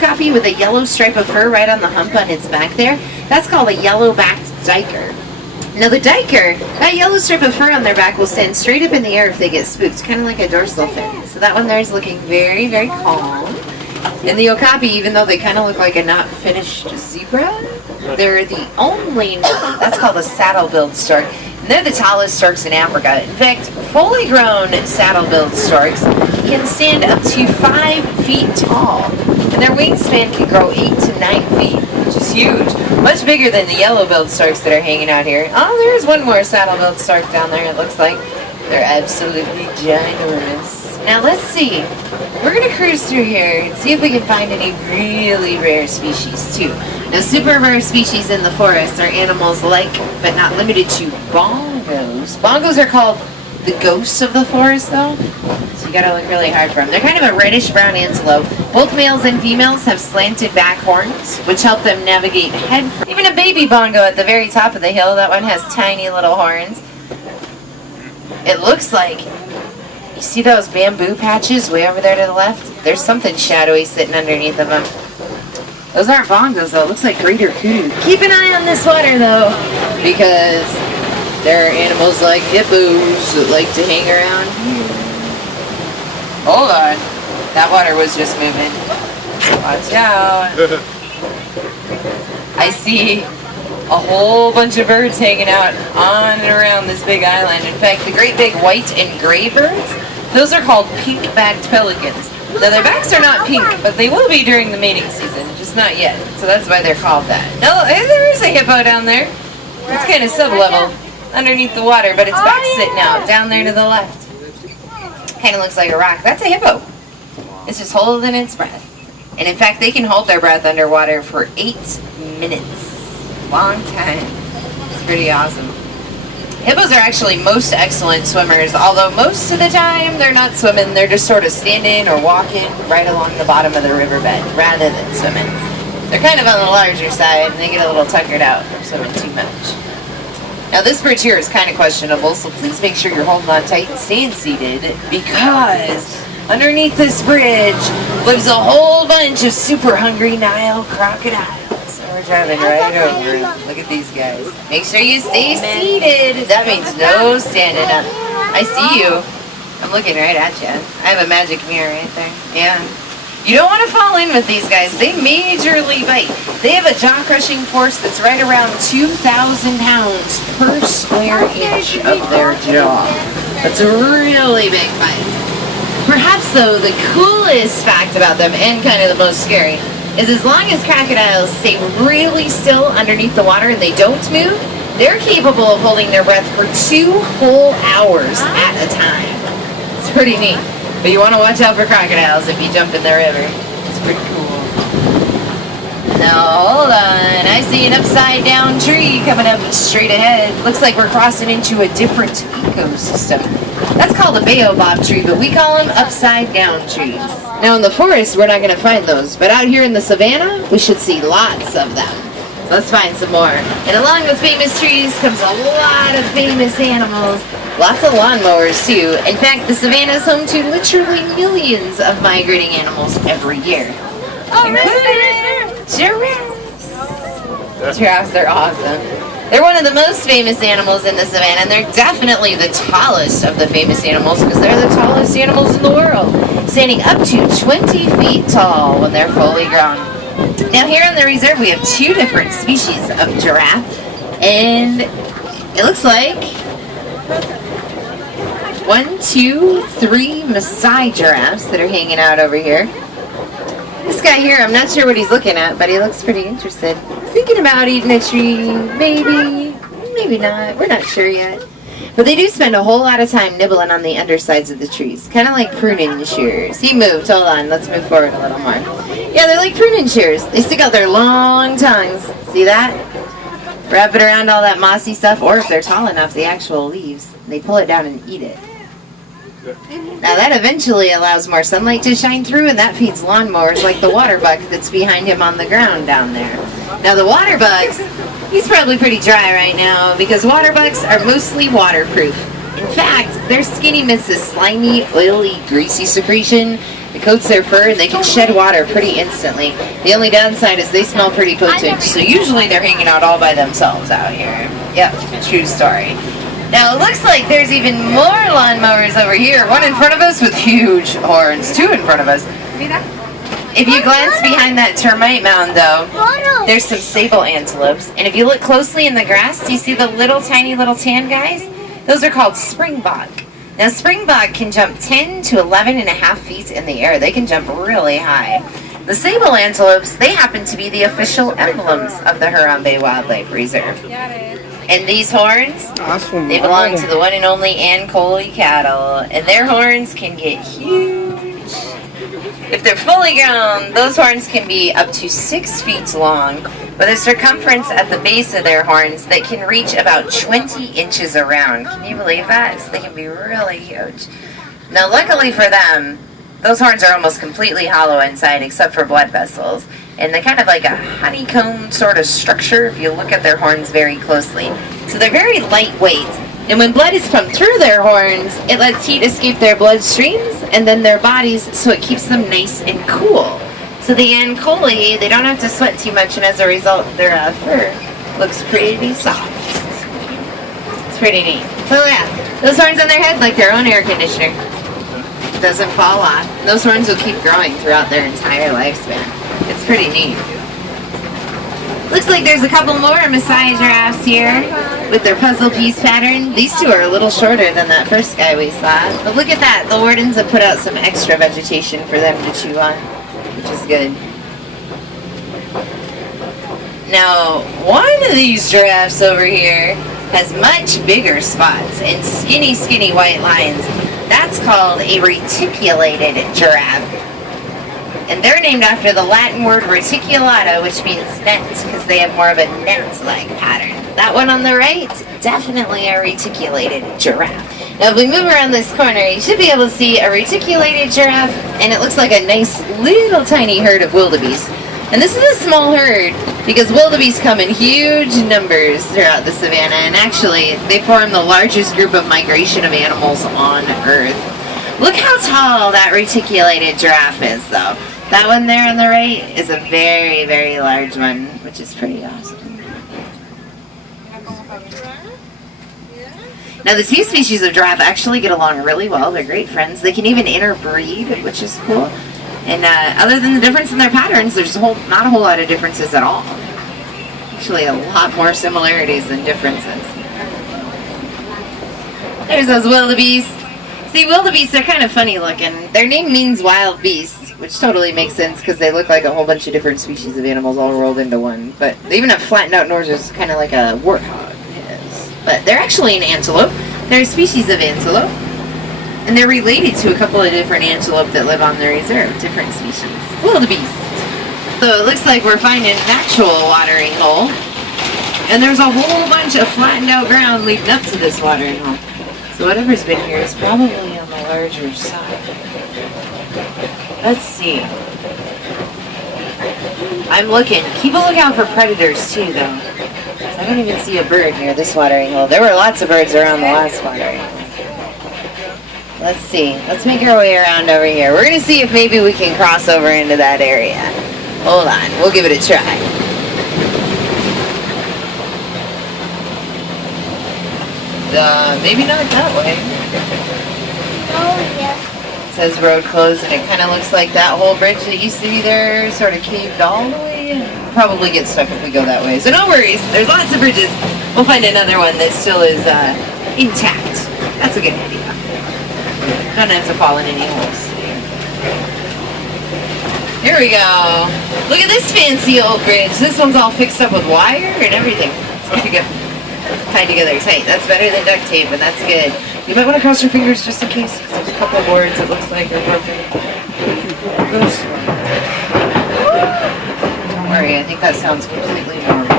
okapi with a yellow stripe of fur right on the hump on its back there. That's called a yellow-backed diker. Now the diker, that yellow strip of fur on their back will stand straight up in the air if they get spooked, kind of like a dorsal fin. So that one there is looking very, very calm. And the okapi, even though they kind of look like a not finished zebra, they're the only, that's called a saddle-billed stork. And they're the tallest storks in Africa. In fact, fully grown saddle-billed storks can stand up to 5 feet tall. And their wingspan can grow 8 to 9 feet, which is huge. Much bigger than the yellow-billed storks that are hanging out here. Oh, there's one more saddle-billed stork down there, it looks like. They're absolutely ginormous. Now let's see. We're going to cruise through here and see if we can find any really rare species too. Now super rare species in the forest are animals like, but not limited to, bongos. Bongos are called the ghosts of the forest though, so you gotta look really hard for them. They're kind of a reddish-brown antelope. Both males and females have slanted back horns, which help them navigate head first. Even a baby bongo at the very top of the hill, that one has tiny little horns. It looks like, you see those bamboo patches way over there to the left? There's something shadowy sitting underneath of them. Those aren't bongos though, it looks like greater kudu. Keep an eye on this water though, because there are animals like hippos that like to hang around here. Hold on. That water was just moving. Watch out. I see a whole bunch of birds hanging out on and around this big island. In fact, the great big white and gray birds, those are called pink-backed pelicans. Now, their backs are not pink, but they will be during the mating season, just not yet. So that's why they're called that. No, there is a hippo down there. It's kind of sub-level underneath the water, but its back's sitting out down there to the left. Kind of looks like a rock. That's a hippo. It's just holding its breath. And in fact, they can hold their breath underwater for 8 minutes. Long time. It's pretty awesome. Hippos are actually most excellent swimmers, although most of the time they're not swimming, they're just sort of standing or walking right along the bottom of the riverbed rather than swimming. They're kind of on the larger side and they get a little tuckered out from swimming too much. Now this bridge here is kind of questionable, so please make sure you're holding on tight and staying seated, because underneath this bridge lives a whole bunch of super hungry Nile crocodiles. We're driving right over it. Look at these guys. Make sure you stay seated. That means no standing up. I see you. I'm looking right at you. I have a magic mirror right there. Yeah. You don't want to fall in with these guys. They majorly bite. They have a jaw-crushing force that's right around 2,000 pounds per square inch of their jaw. That's a really big bite. Perhaps, though, the coolest fact about them, and kind of the most scary, is as long as crocodiles stay really still underneath the water and they don't move, they're capable of holding their breath for 2 whole hours at a time. It's pretty neat. But you want to watch out for crocodiles if you jump in the river. It's pretty cool. Now, hold on. I see an upside-down tree coming up straight ahead. Looks like we're crossing into a different ecosystem. That's called a baobab tree, but we call them upside-down trees. Now, in the forest, we're not going to find those. But out here in the savannah, we should see lots of them. So let's find some more. And along with famous trees comes a lot of famous animals. Lots of lawnmowers, too. In fact, the savannah is home to literally millions of migrating animals every year. Including giraffes. Giraffes are awesome. They're one of the most famous animals in the savannah, and they're definitely the tallest of the famous animals because they're the tallest animals in the world, standing up to 20 feet tall when they're fully grown. Now here in the reserve we have 2 different species of giraffe, and it looks like 1, 2, 3 Maasai giraffes that are hanging out over here. This guy here, I'm not sure what he's looking at, but he looks pretty interested. Thinking about eating a tree, maybe, maybe not, we're not sure yet. But they do spend a whole lot of time nibbling on the undersides of the trees, kind of like pruning shears. He moved, hold on, let's move forward a little more. Yeah, they're like pruning shears. They stick out their long tongues, see that? Wrap it around all that mossy stuff, or if they're tall enough, the actual leaves. They pull it down and eat it. Now that eventually allows more sunlight to shine through, and that feeds lawnmowers like the water buck that's behind him on the ground down there. Now the water bugs, he's probably pretty dry right now because water bugs are mostly waterproof. In fact, their skin emits this slimy, oily, greasy secretion It coats their fur and they can shed water pretty instantly. The only downside is they smell pretty potent, so usually they're hanging out all by themselves out here. Yep, true story. Now it looks like there's even more lawnmowers over here. One in front of us with huge horns, two in front of us. If you glance behind that termite mound though, there's some sable antelopes. And if you look closely in the grass, do you see the little tiny little tan guys? Those are called springbok. Now springbok can jump 10 to 11 and a half feet in the air. They can jump really high. The sable antelopes, they happen to be the official emblems of the Harambe Wildlife Reserve. And these horns, they belong to the one and only Ankole cattle. And their horns can get huge. If they're fully grown, those horns can be up to 6 feet long, with a circumference at the base of their horns that can reach about 20 inches around. Can you believe that? So they can be really huge. Now, luckily for them, those horns are almost completely hollow inside except for blood vessels. And they're kind of like a honeycomb sort of structure if you look at their horns very closely. So they're very lightweight. And when blood is pumped through their horns, it lets heat escape their bloodstreams and then their bodies, so it keeps them nice and cool. So the Ankole, they don't have to sweat too much, and as a result, their fur looks pretty soft. It's pretty neat. So yeah, those horns on their head like their own air conditioner. It doesn't fall off. Those horns will keep growing throughout their entire lifespan. It's pretty neat. Looks like there's a couple more Maasai giraffes here with their puzzle piece pattern. These two are a little shorter than that first guy we saw. But look at that. The wardens have put out some extra vegetation for them to chew on, which is good. Now, one of these giraffes over here has much bigger spots and skinny, skinny white lines. That's called a reticulated giraffe. And they're named after the Latin word reticulata, which means net, because they have more of a net-like pattern. That one on the right, definitely a reticulated giraffe. Now, if we move around this corner, you should be able to see a reticulated giraffe, and it looks like a nice little tiny herd of wildebeest. And this is a small herd, because wildebeest come in huge numbers throughout the savannah, and actually, they form the largest group of migration of animals on Earth. Look how tall that reticulated giraffe is, though. That one there on the right is a very, very large one, which is pretty awesome. Now, the two species of giraffe actually get along really well. They're great friends. They can even interbreed, which is cool. And other than the difference in their patterns, there's not a whole lot of differences at all. Actually, a lot more similarities than differences. There's those wildebeest. See, wildebeest are kind of funny looking. Their name means wild beast, which totally makes sense because they look like a whole bunch of different species of animals all rolled into one. But they even have flattened out noses, kind of like a warthog is. But they're actually an antelope. They're a species of antelope. And they're related to a couple of different antelope that live on the reserve, different species. Wildebeest. So it looks like we're finding an actual watering hole. And there's a whole bunch of flattened out ground leading up to this watering hole. So whatever's been here is probably on the larger side. Let's see. I'm looking. Keep a lookout for predators too, though. I don't even see a bird near this watering hole. There were lots of birds around the last watering hole. Let's see. Let's make our way around over here. We're going to see if maybe we can cross over into that area. Hold on. We'll give it a try. Maybe not that way. Oh, yeah. It says road closed, and it kind of looks like that whole bridge that used to be there sort of caved all the way in. We'll probably get stuck if we go that way. So no worries. There's lots of bridges. We'll find another one that still is intact. That's a good idea. Don't have to fall in any holes. Here we go. Look at this fancy old bridge. This one's all fixed up with wire and everything. It's pretty good. Tied together tight. That's better than duct tape, and that's good. You might want to cross your fingers just in case. There's a couple of boards it looks like are broken. Don't worry, I think that sounds completely normal.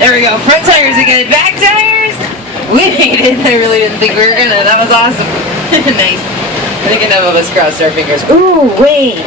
There we go. Front tires are good. Back tires? We made it. I really didn't think we were gonna. That was awesome. Nice. I think enough of us crossed our fingers. Ooh, wait.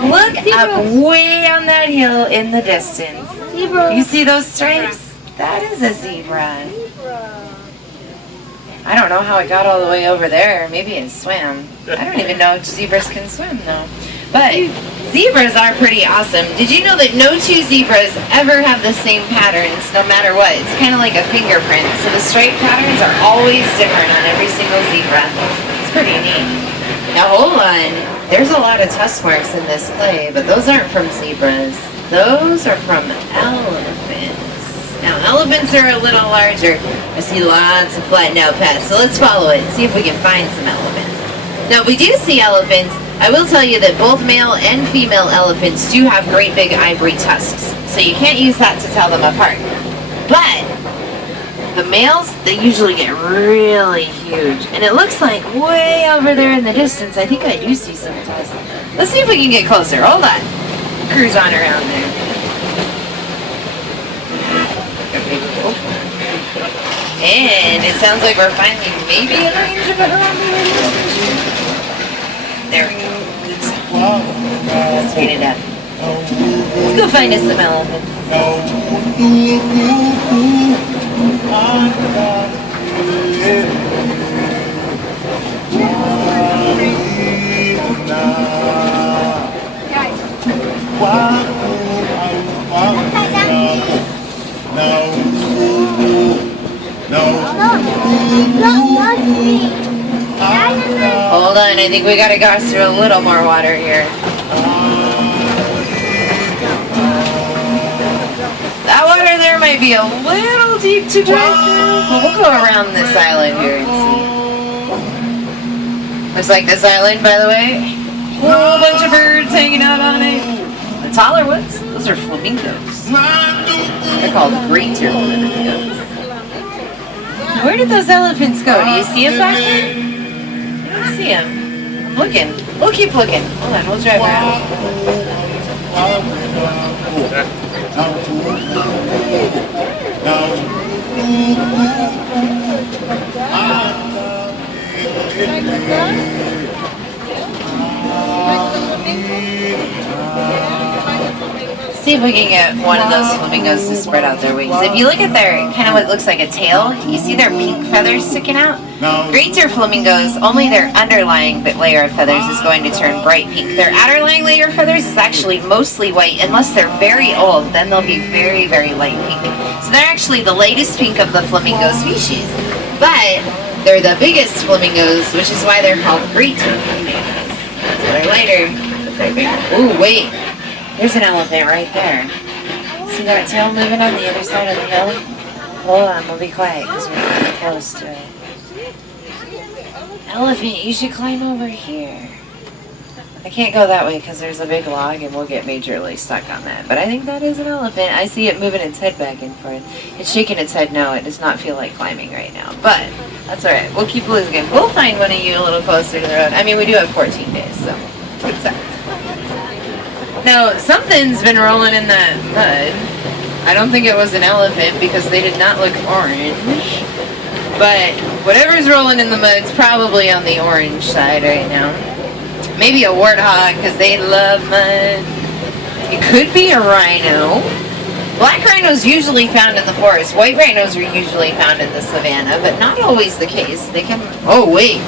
Look up way on that hill in the distance. Zebra. You see those stripes? That is a zebra. I don't know how it got all the way over there. Maybe it swam. I don't even know if zebras can swim though. But zebras are pretty awesome. Did you know that no two zebras ever have the same patterns no matter what? It's kind of like a fingerprint. So the stripe patterns are always different on every single zebra. It's pretty neat. Now hold on. There's a lot of tusk marks in this clay, but those aren't from zebras. Those are from elephants. Now elephants are a little larger. I see lots of flattened out paths. So let's follow it and see if we can find some elephants. Now if we do see elephants, I will tell you that both male and female elephants do have great big ivory tusks, so you can't use that to tell them apart. But the males, they usually get really huge, and it looks like way over there in the distance, I think I do see some tusks. Let's see if we can get closer. Hold on. Cruise on around there. And it sounds like we're finally maybe in range of it around the radio station. There we go. Let's speed it up. Let's go find us some elephants. Hold on, I think we gotta go through a little more water here. That water there might be a little deep to drive through, but we'll go around this island here and see. Looks like this island, by the way, whole bunch of birds hanging out on it. The taller ones, those are flamingos. They're called greater flamingos. Where did those elephants go? Do you see them back there? I don't see them. I'm looking. We'll keep looking. Hold on, we'll drive around. See if we can get one of those flamingos to spread out their wings. If you look at their, kind of what looks like a tail, you see their pink feathers sticking out? Greater flamingos, only their underlying layer of feathers is going to turn bright pink. Their outerlying layer of feathers is actually mostly white. Unless they're very old, then they'll be very, very light pink. So they're actually the lightest pink of the flamingo species. But they're the biggest flamingos, which is why they're called greater flamingos. So they're lighter, but they're bigger. Ooh, wait. There's an elephant right there. See that tail moving on the other side of the hill? Hold on, we'll be quiet because we're getting close to it. Elephant, you should climb over here. I can't go that way because there's a big log and we'll get majorly stuck on that. But I think that is an elephant. I see it moving its head back and forth. It's shaking its head no. It does not feel like climbing right now. But that's alright. We'll keep looking. We'll find one of you a little closer to the road. I mean, we do have 14 days, so it's up. Now, something's been rolling in that mud. I don't think it was an elephant because they did not look orange. But whatever's rolling in the mud is probably on the orange side right now. Maybe a warthog because they love mud. It could be a rhino. Black rhinos usually found in the forest. White rhinos are usually found in the savannah, but not always the case. They can... Oh, wait.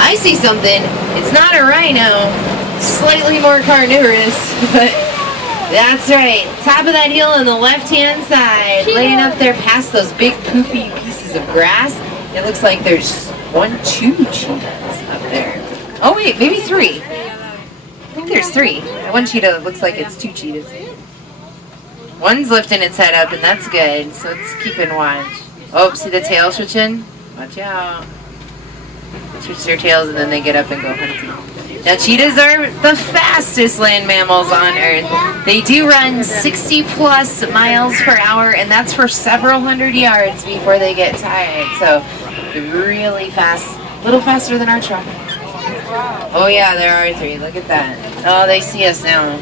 I see something. It's not a rhino. Slightly more carnivorous, but that's right. Top of that hill on the left-hand side, laying up there past those big poofy pieces of grass. It looks like there's 2 cheetahs up there. Oh wait, maybe 3. I think there's 3. That one cheetah looks like it's 2 cheetahs. One's lifting its head up, and that's good. So let's keep in watch. Oh, see the tail switching? Watch out. Switch their tails, and then they get up and go hunting. Now, cheetahs are the fastest land mammals on Earth. They do run 60 plus miles per hour, and that's for several hundred yards before they get tired. So, they're really fast. A little faster than our truck. Oh yeah, there are 3. Look at that. Oh, they see us now.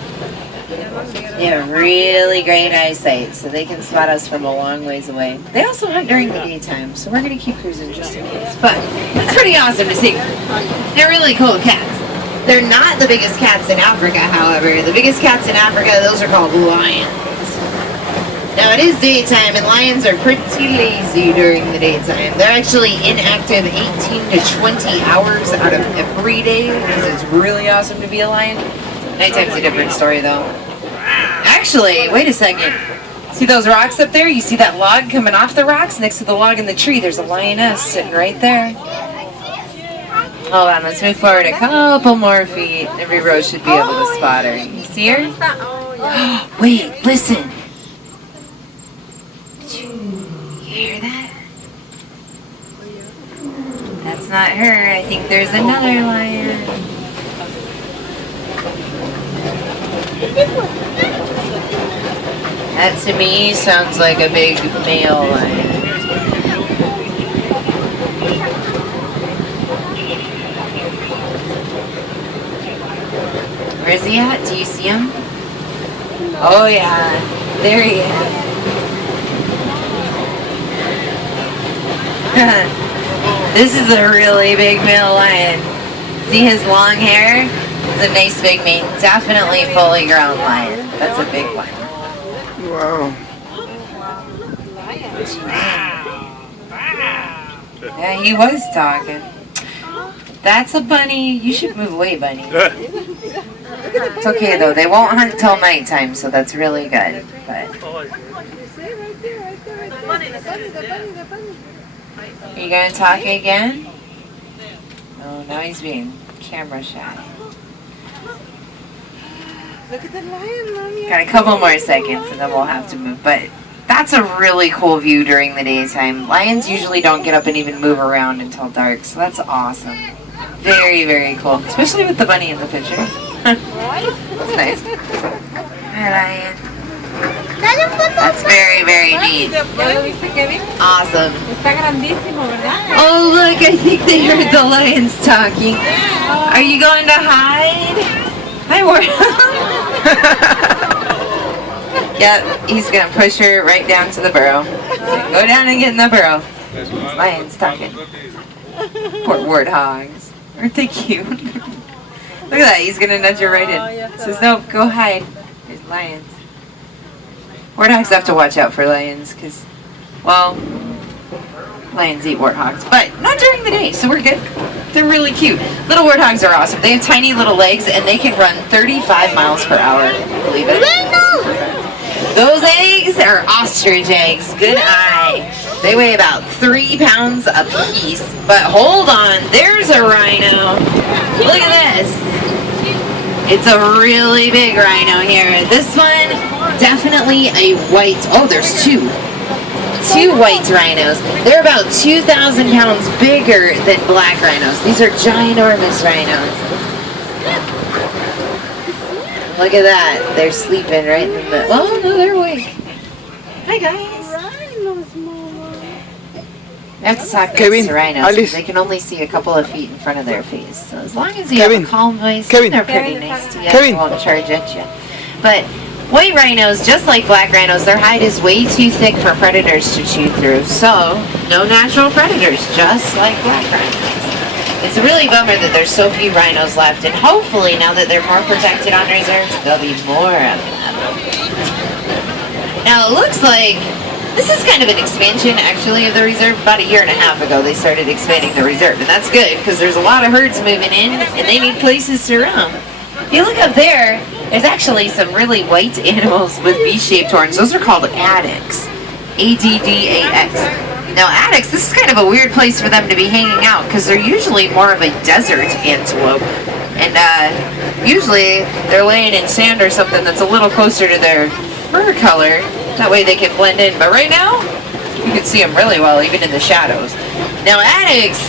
They have really great eyesight, so they can spot us from a long ways away. They also hunt during the daytime, so we're going to keep cruising just in case. But it's pretty awesome to see. They're really cool cats. They're not the biggest cats in Africa, however. The biggest cats in Africa, those are called lions. Now it is daytime and lions are pretty lazy during the daytime. They're actually inactive 18 to 20 hours out of every day because it's really awesome to be a lion. Nighttime's a different story though. Actually, wait a second. See those rocks up there? You see that log coming off the rocks? Next to the log in the tree, there's a lioness sitting right there. Hold on, let's move forward a couple more feet. Every row should be able to spot her. You see her? Wait, listen. You hear that? That's not her. I think there's another lion. That to me sounds like a big male lion. Where's he at? Do you see him? Oh yeah, there he is. This is a really big male lion. See his long hair? It's a nice big mane. Definitely fully grown lion. That's a big one. Wow. Yeah, he was talking. That's a bunny. You should move away, bunny. It's okay though. They won't hunt till nighttime, so that's really good. But are you gonna talk again? Oh, now he's being camera shy. Look at the lion, Mommy. Got a couple more seconds and then we'll have to move. But that's a really cool view during the daytime. Lions usually don't get up and even move around until dark, so that's awesome. Very, very cool. Especially with the bunny in the picture. That's nice. Hi, lion. That's very, very neat. ¿Ya lo viste, Kevin? Awesome. Está grandísimo, ¿verdad? Oh, look, I think they heard the lions talking. Are you going to hide? Hi, Warthog. Yep, he's going to push her right down to the burrow. Go down and get in the burrow. Lions talking. Poor warthogs. Aren't they cute? Look at that, he's going to nudge her right in. Says, no, go hide. There's lions. Warthogs have to watch out for lions because, well, lions eat warthogs, but not during the day, so we're good. They're really cute. Little warthogs are awesome. They have tiny little legs and they can run 35 miles per hour. Believe it? Those eggs are ostrich eggs. Good eye. They weigh about 3 pounds a piece. But hold on, there's a rhino. Look at this. It's a really big rhino here. This one, definitely a white. Oh, there's two. Two white rhinos. They're about 2,000 pounds bigger than black rhinos. These are ginormous rhinos. Look at that. They're sleeping right in the... Oh, no, they're awake. Hi, guys. I have to talk Kevin, to rhinos Alice. because they can only see a couple of feet in front of their face. So as long as you Kevin, have a calm voice, Kevin. they're pretty nice to you. Kevin. They won't charge at you. But white rhinos, just like black rhinos, their hide is way too thick for predators to chew through. So, no natural predators, just like black rhinos. It's a really bummer that there's so few rhinos left, and hopefully now that they're more protected on reserves, there'll be more of them. Now it looks like this is kind of an expansion actually of the reserve. About a year and a half ago they started expanding the reserve, and that's good because there's a lot of herds moving in and they need places to roam. If you look up there, there's actually some really white animals with V-shaped horns. Those are called addax. A-D-D-A-X. Now addax, this is kind of a weird place for them to be hanging out because they're usually more of a desert antelope. And usually they're laying in sand or something that's a little closer to their fur color. That way they can blend in. But right now, you can see them really well even in the shadows. Now addax